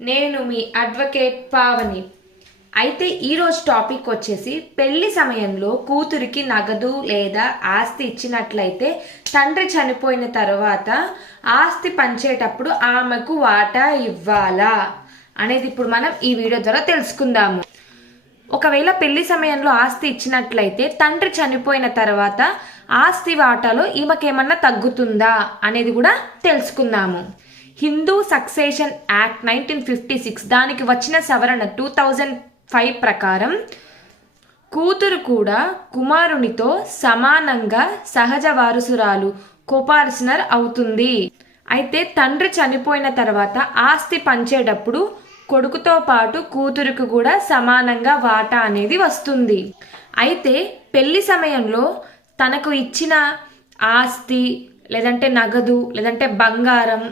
నేను మీ అడ్వకేట్ పావని. అయితే ఈరోజు టాపిక్ వచ్చేసి పెళ్లి సమయంలో కూతురికి నగదు లేదా ఆస్తి ఇచ్చినట్లయితే తండ్రి చనిపోయిన తర్వాత ఆస్తి పంచేటప్పుడు ఆమెకు వాటా ఇవ్వాలా అనేది ఇప్పుడు మనం ఈ వీడియో ద్వారా తెలుసుకుందాము. ఒకవేళ పెళ్లి సమయంలో ఆస్తి ఇచ్చినట్లయితే తండ్రి చనిపోయిన తర్వాత ఆస్తి వాటాలో ఈమెకేమన్నా తగ్గుతుందా అనేది కూడా తెలుసుకుందాము. హిందూ సక్సెషన్ యాక్ట్ 1956 దానికి వచ్చిన సవరణ 2005 ప్రకారం కూతురు కూడా కుమారునితో సమానంగా సహజ వారసురాలు కోపార్సనర్ అవుతుంది. అయితే తండ్రి చనిపోయిన తర్వాత ఆస్తి పంచేటప్పుడు కొడుకుతో పాటు కూతురుకు కూడా సమానంగా వాటా అనేది వస్తుంది. అయితే పెళ్లి సమయంలో తనకు ఇచ్చిన ఆస్తి లేదంటే నగదు లేదంటే బంగారం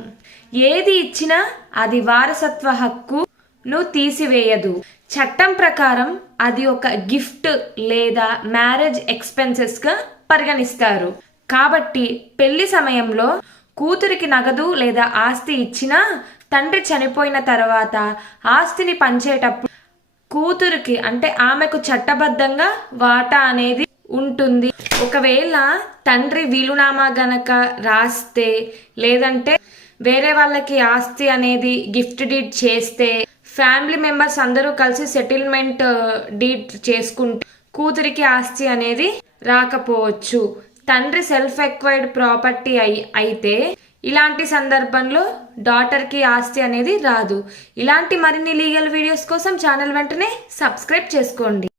ఏది ఇచ్చినా అది వారసత్వ హక్కును తీసివేయదు. చట్టం ప్రకారం అది ఒక గిఫ్ట్ లేదా మ్యారేజ్ ఎక్స్పెన్సెస్గా పరిగణిస్తారు. కాబట్టి పెళ్లి సమయంలో కూతురికి నగదు లేదా ఆస్తి ఇచ్చినా తండ్రి చనిపోయిన తర్వాత ఆస్తిని పంచేటప్పుడు కూతురికి అంటే ఆమెకు చట్టబద్ధంగా వాటా అనేది ఉంటుంది. ఒకవేళ తండ్రి వీలునామా గనక రాస్తే లేదంటే వేరే వాళ్ళకి ఆస్తి అనేది గిఫ్ట్ డీడ్ చేస్తే ఫ్యామిలీ మెంబర్స్ అందరూ కలిసి సెటిల్మెంట్ డీడ్ చేసుకుంటే కూతురికి ఆస్తి అనేది రాకపోవచ్చు. తండ్రి సెల్ఫ్ ఎక్వైర్డ్ ప్రాపర్టీ అయితే ఇలాంటి సందర్భంలో డాటర్కి ఆస్తి అనేది రాదు. ఇలాంటి మరిన్ని లీగల్ వీడియోస్ కోసం ఛానల్ వెంటనే సబ్స్క్రైబ్ చేసుకోండి.